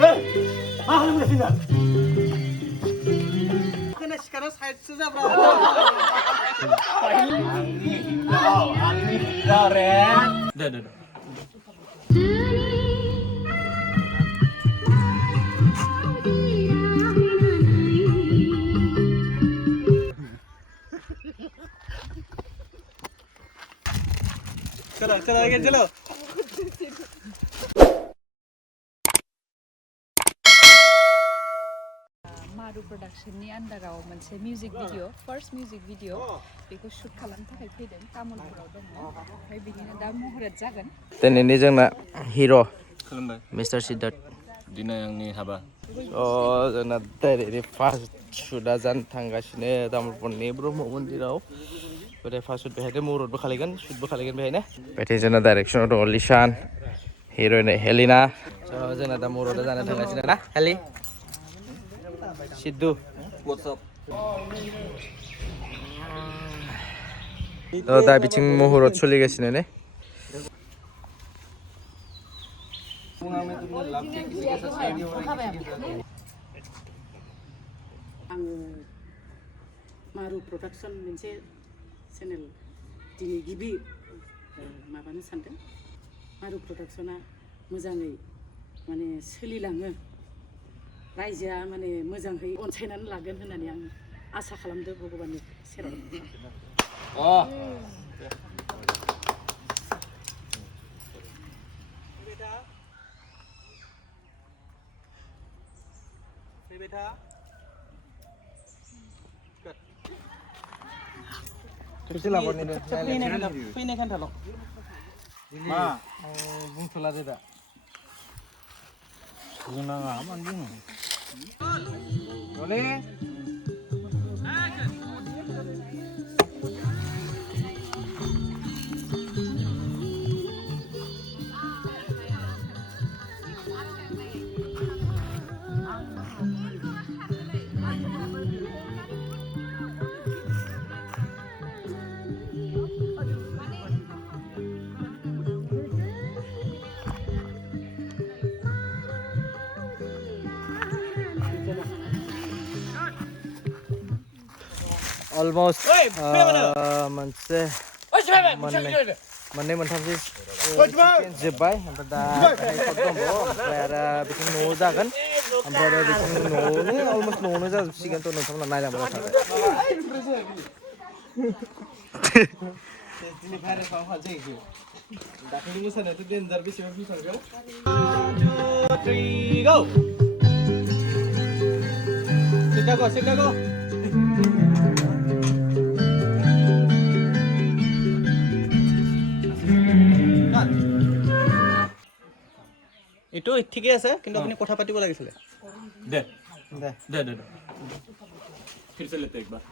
मा खालामगासिनो खोना सिखारा साइडसो जाब्रा आंनि रे दे चलो चलो आगे चलो मारु प्रडाक्शननि आन्डाराव मोनसे music video first music video बेखौ शुट खालामनो थाखाय फैदों तामुलपुराव दङ ओमफ्राय बिदिनो दा महरत जागोन दिनैनि जोंना हिर' खुलुमबाय मिस्टार सिद्धार्थ दिनै आंनि हाबा जोंना डाइरेक्टलि फार्स्ट शुटआ जानो थांगासिनो तामुलपुरनि ब्रह्म मन्दिराव ओमफ्राय फार्स्ट शुट बेहायनो मुहुरतबो खालायगोन शुटबो खालायगोन बेहायनो बेथिं जोंना डाइरेक्सनाव दङ लिसान हिर'इन हेलिना जोंना दा मुहुरतआ जानो थांगासिनो ना हेलि सिद्धु दा बिथिं मुहुरत सोलिगासिनो ने आङो मारु प्रडाक्सन मोनसे चेनेल दिनै गिबि माबानो सानदों मारु प्रडाक्सना मोजाङै माने सोलिलाङो रायजोआ माने मोजाङै अनसायनानै लागोन होननानै आं आसा खालामदों भगबाननि सेराव बेटा खेबसे लाबोनो दे फैनाय खान्थाल' मा बुंथ'ला दे दा बुंनाङा मानो बुङो रले almost मोनसे मोननै मोनथामसो जोब्बाय ओमफ्राय दा दंबावो ओमफ्राय आरो बिथिं न'आव जागोन ओमफ्राय आरो बिथिं न'आवनो अलमस्ट न'आवनो जाजोबसिगोन थ' नोंथांमोना नायलांबाय थाबाय दाखालि मोसानायाथ' डेन्जार बेसेबां भिउ थांगौ 1 2 3 go सिद्धा go এইটো ঠিকে আছে কিন্তু আপুনি কথা পাতিব লাগিছিল দে দে दे दे दे फिर से लेते एक बार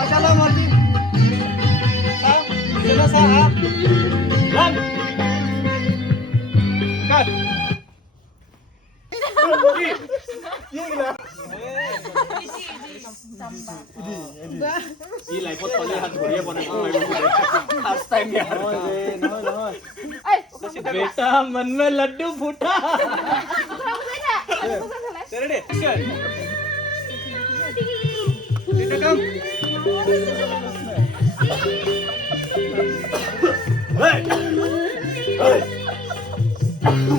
Masalah Martin. Sudah saat. Lan. Cut. Ini live pot lihat dia pada first time ya. बेटा मन में लड्डू फूटा तेरे दे बेटा कम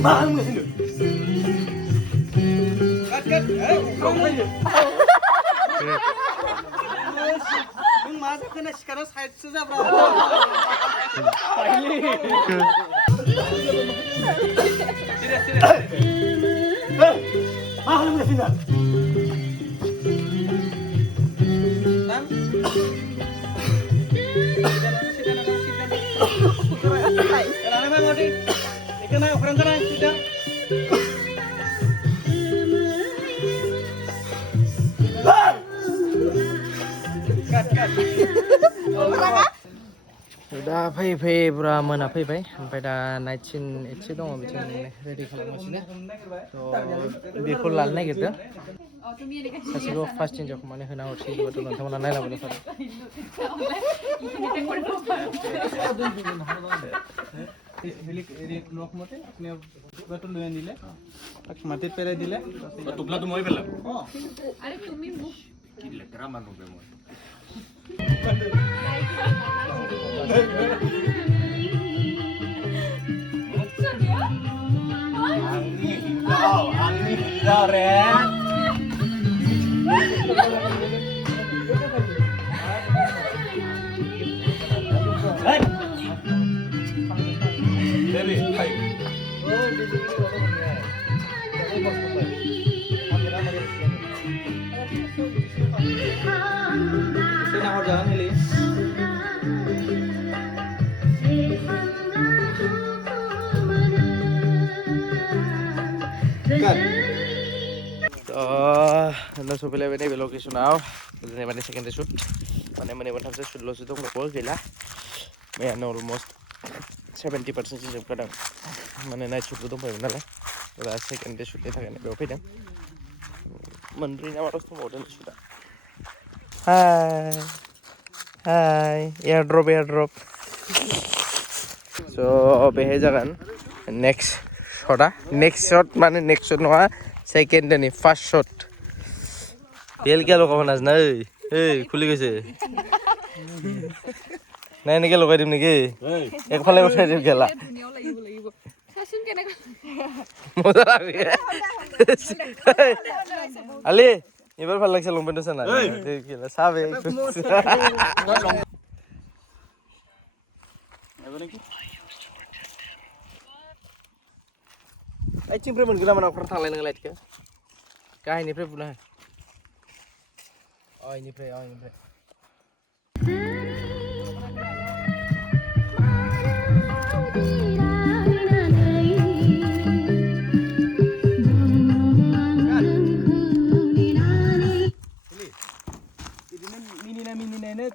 नों मा जाखो ना सिखारा साइडसो जाब्रा Udah fei pura mana fei sampai dah night scene itu dong bikin ready खालामगासिनो so बेखौ लानो नागिरदों सासेखौ फार्स्ट चेन्ज खालामनानै होना हरसै बेबाथ' नोंथांमोना नायलांबाय थादो লক মতে আপনি বাটো লৈ আনিলে তাক মাটিত পেলাই দিলে টুকলাটো মই পেলাম আরে তুমি মুখ কি লেতেৰা মানুহ বে মই Anda sopilnya ini belok ke sunau, ini mana second shoot, mana tamsa shoot lo situ nggak boleh gila, mana almost 70% sih jam kadang, mana night shoot itu boleh benar lah, udah second shoot itu kan berapa jam, menurutnya harus tuh model sudah. Hai, airdrop, so beheja kan, next shot mana next shot noah, second dan first shot. Bel क्या लोग अपना ना खुली कैसे नहीं क्या लोग add नहीं के एक फले उठा दिया क्या ला मजा आ गया अली ये बार फल लग से लंबे तो सना क्या ला साबे आई चिंप्रे मन गला मन अफर थांलाय नंग लाइट के काहे निफ्राय बुला है Oh ini pre. Mini ini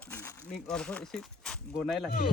nih apa sih gonai lagi.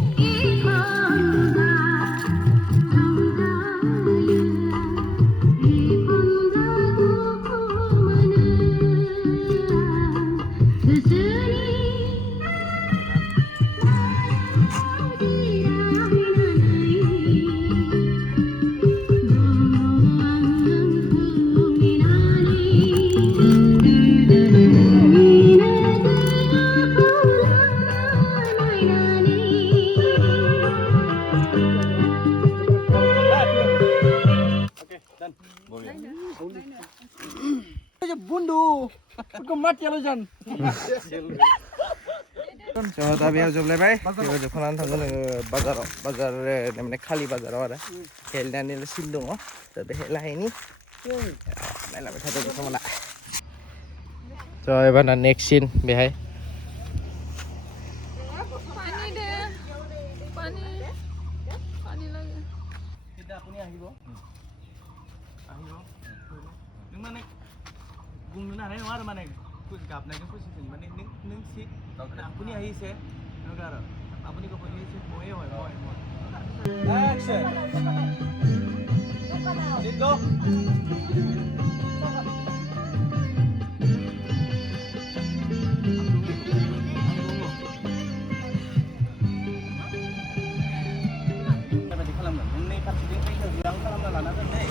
Bundu, aku mati lo jan. So tapi aku coba lepas, kita coba nanti tanggung bazar namanya Kali bazar ada. Helnya ni sindung oh, tapi helah ini, mana lah kita coba mana. So ibarat next scene behai. Pani lagi. Kita aku ni ahibo. Mana? Gung na rin wala man kuis gap na kuis sin man ning sit aku ni ahi se nagara apuni ko poni se moe action dito dapat dikalam ini pasti dia bilang kalam lana deh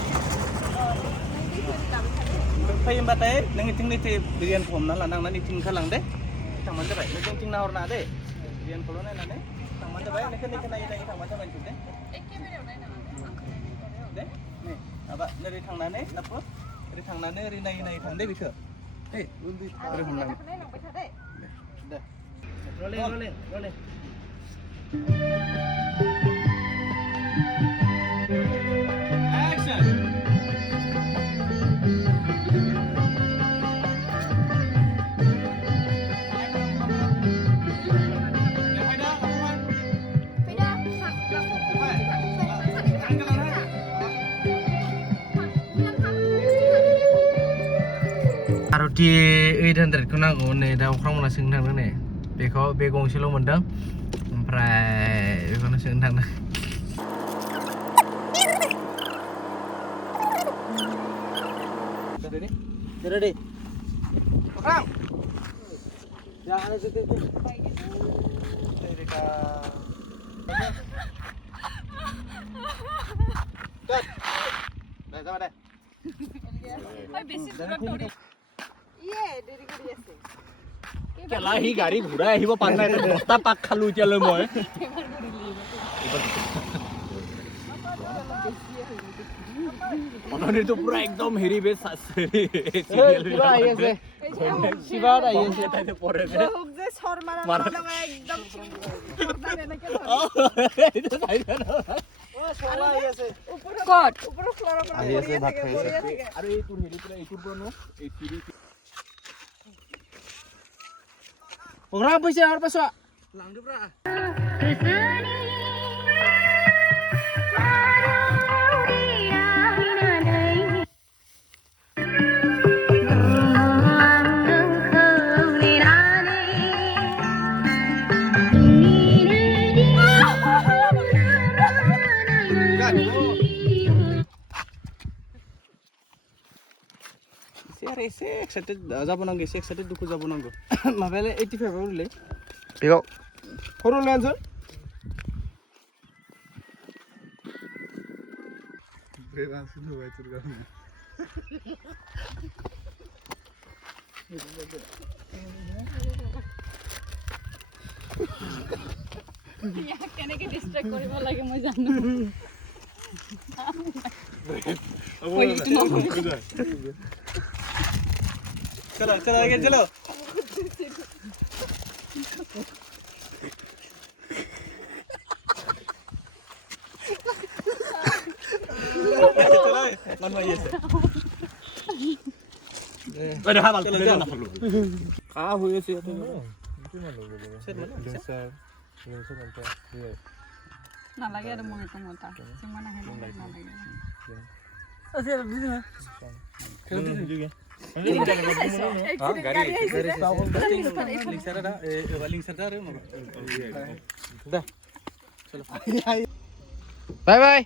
Payung batai, nengiting ni birian kom na lanang nani ting kalang deh, tang mana baik, nengiting ting naor na deh, birian kolon na nane, tang mana baik, nengiting nai tang mana baik deh, deh, nih. माबा ओरै थांनानै नापो ओरै थांनानै ओरै नायै नायै थांदे बेखौ ओइ ओरै हमनांगौ दे रलें एक्सन Maruti 800 खौ नांगौ नै दा अख्रांमोना सोंनो थांदों नै बेखौ बे गंसेल' मोनदों ओमफ्राय बेखौनो सोंनो थांदों ready अख्रां jangan itu Erika Cut Dah sama deh Oi besi dura tori কেলা সি গাড়ী ঘূৰাই আহিব পাৰা নাই বস্তা পাক খালো এতিয়ালৈ মই অননিটো পুৰা একদম হেৰি বে কিবা আহি আছে শিবা আহি আছে তাইতে পৰে বে হুক যে সর মারা লাগা একদম কট উপরে ফ্লোর উপরে আহি আছে ভাত খাই আছে আৰু এই তোৰ হেৰি পুৰা এইটোৰ পৰা নো এই চিৰি Orang apa sih harus pasok? Lanjut bra excited যাব নাংগে excited দুখু যাব নাংগো মাবেলে 85 হলে Yo হরো লাঞ্জন বেবান শুনো ভাই তোর গান ইয়া কেনেকে ডিস্ট্রাক্ট কৰিব লাগে মই জানো ওই ইটো না चलो चलो आगे चलो चलो मन में ये से अरे हा बाल चलो ना फलो आ हुए से तो নালাগে আৰু মই একো মতা সিমান আহে নালাগে Bye bye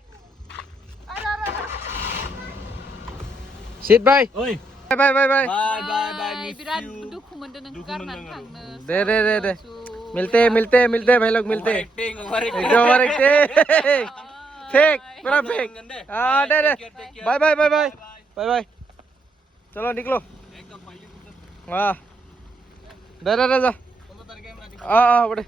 Sit bye ओइ Bye bye bye bye bye bye bye miss बिराद दुखु मोनदों नों गारनानै थांनो दे मिलते भाई लोग मिलते एक्टिंग ओवर एकदम ओवर एक्टिंग फेक पूरा फेक हाँ दे bye bye bye bye bye bye चलो निकलो हाँ दे जा हाँ हाँ बड़े